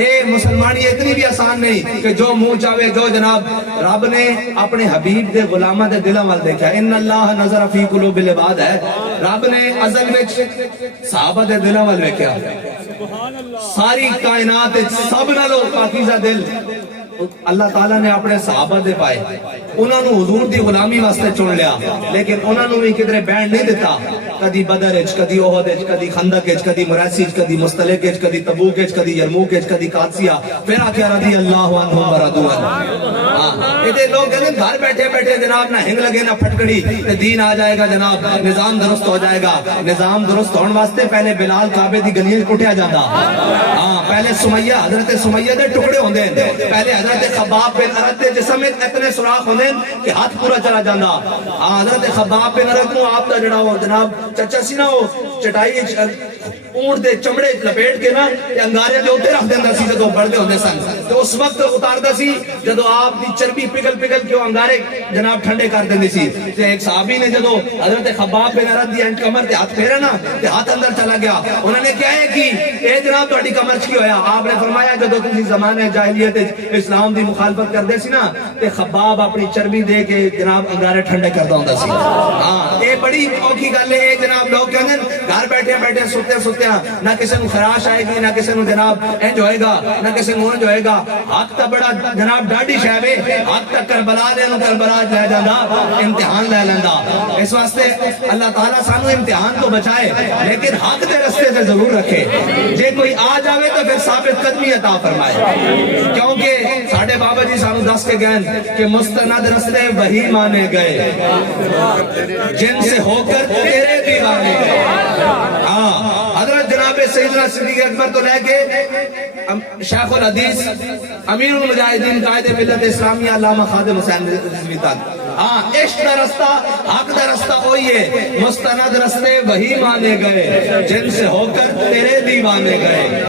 اے مسلمانی اتنی بھی آسان نہیں کہ جو منہ چاہے جو جناب. رب نے اپنے حبیب دے غلاماں دے دلاں ول دیکھا. ان اللہ نظر فی قلوب العباد ہے. رب نے ازل وچ صحابہ دے دلاں ول ویکھیا. ساری کائنات سب نالوں پاکیزہ دل اللہ تعالیٰ نے اپنے صحابہ دے پائے. انہوں نے حضور دی غلامی واسطے چن لیا, لیکن انہوں نے بھی کدھر بینڈ نہیں دیتا. کدی بدر اچ, کدی احد اچ, کدی خندق اچ, کدی مریسی اچ, کدی مستلق اچ, کدی تبوک اچ, کدی یرموک اچ, کدی قادسیہ. پھر آکھیا رضی اللہ عنہم ورضوا عنہ. یہ لوگ کہتے ہیں گھر بیٹھے بیٹھے جناب نہ ہنگ لگے نہ پھٹکڑی تے دین آ جائے گا جناب, نظام درست ہو جائے گا. نظام درست ہونے واسطے پہلے بلال کعبے دی گلیاں کٹیا جاندا. ہاں پہلے سمیہ, حضرت سمیہ دے ٹکڑے ہوندے ہیں. پہلے حضرت خباب بن ارد دے جسم میں اتنے سوراخ ہوندے ہیں کہ ہاتھ پورا چلا جاندا. ہاں حضرت خباب بن ارد کو آپ دا جڑا وہ جناب چچا سی نا وہ چٹائی اونٹ دے چمڑے لپیٹ کے نا انگارے دے اوتے رکھ دیندا سی جدوں بڑھدے ہوندے سن. تے اس وقت اتاردا سی جدوں آپ دی چربی پگھل پگھل کے انگارے جناب ٹھنڈے کر دیندی سی. تے ایک صحابی نے جدوں حضرت خباب بن ارد دی کمر تے ہاتھ پھیرا نا تے ہاتھ اندر چلا گیا. انہوں نے کہا ہے کہ اے جناب تہاڈی کمر چ کی ہویا؟ آپ نے فرمایا جدوں تسی زمانے جاہلیت اسلام دی مخالفت کردے سی نا تے خباب اپنی چربی دے کے جناب انگارے ٹھنڈے کردا ہوندا سی. ہاں اے بڑی اوکھی گل ہے. جناب لوگ کہندے گھر بیٹھے بیٹھے سوتے سوتے نہ کسی نو خراش آئے گی, نہ کسی نو جناب انج ہوئے گا, نہ کسی نو انج ہوئے گا. حق تا بڑا جناب ڈاڈی شے ہے. حق تا کربلا دے نو کربلا لے جاندا, امتحان لے لیندا. اس واسطے اللہ تعالیٰ سانو امتحان تو بچائے لیکن حق دے رستے تے ضرور رکھے. جے کوئی آ جاوے تو پھر ثابت قدمی عطا فرمائے. کیونکہ ساڈے بابا جی سانو دس کے گئے کہ مستند رستے وہی مانے گئے جن سے ہو کر تیرے دیوانے گئے. ہاں حضرت جناب سیدنا صدیق اکبر تو لے کے شیخ الحدیث امیر المجاہدین قائد ملت اسلامیہ علامہ خادم حسین رضوی تک. ہاں عشق دا رستہ, حق دا رستہ وہی ہے. مستند رستے وہی مانے گئے جن سے ہو کر تیرے دیوانے گئے.